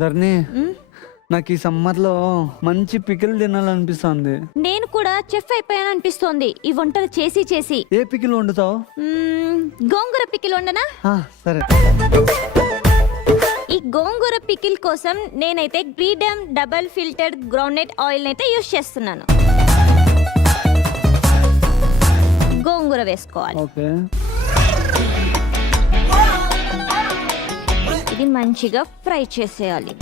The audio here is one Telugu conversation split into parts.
ధరణి, నాకు ఈ సమ్మర్ లో మంచి పికిల్ తినాలనిపిస్తుంది. నేను కూడా చెఫ్ అయిపోయాను అనిపిస్తోంది ఈ వంటలు చేసి చేసి. ఏ పికిల్ వండుతావు? గోంగూర పికిల్ వండనా? సరే. ఈ గోంగూర పికిల్ కోసం నేనైతే Freedom double filtered groundnut oil అయితే యూస్ చేస్తున్నాను. గోంగూర వేసుకోవాలి. ఓకే. ఇది మంచిగా ఫ్రై చేసేయాలి.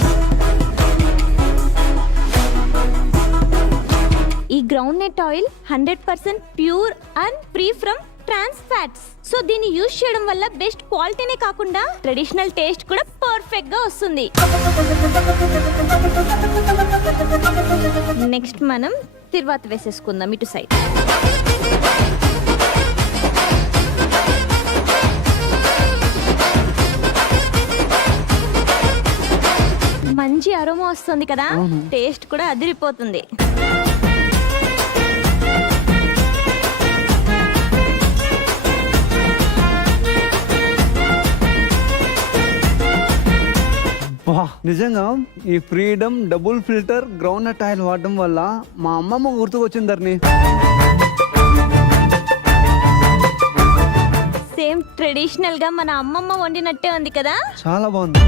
ఈ groundnut oil 100% pure and free from trans fats. So దీన్ని యూజ్ చేయడం వల్ల బెస్ట్ క్వాలిటీనే కాకుండా ట్రెడిషనల్ టేస్ట్ కూడా పర్ఫెక్ట్ గా వస్తుంది. నెక్స్ట్ మనం తిరువాత వేసేసుకుందాం ఇటు సైడ్. మంచి అరోమా వస్తుంది కదా, టేస్ట్ కూడా అదిరిపోతుంది. నిజంగా ఈ Freedom double filter groundnut oil వాడడం వల్ల మా అమ్మమ్మ గుర్తుకొచ్చింది ధరణి. సేమ్ ట్రెడిషనల్ గా మన అమ్మమ్మ వండినట్టే ఉంది కదా. చాలా బాగుంది.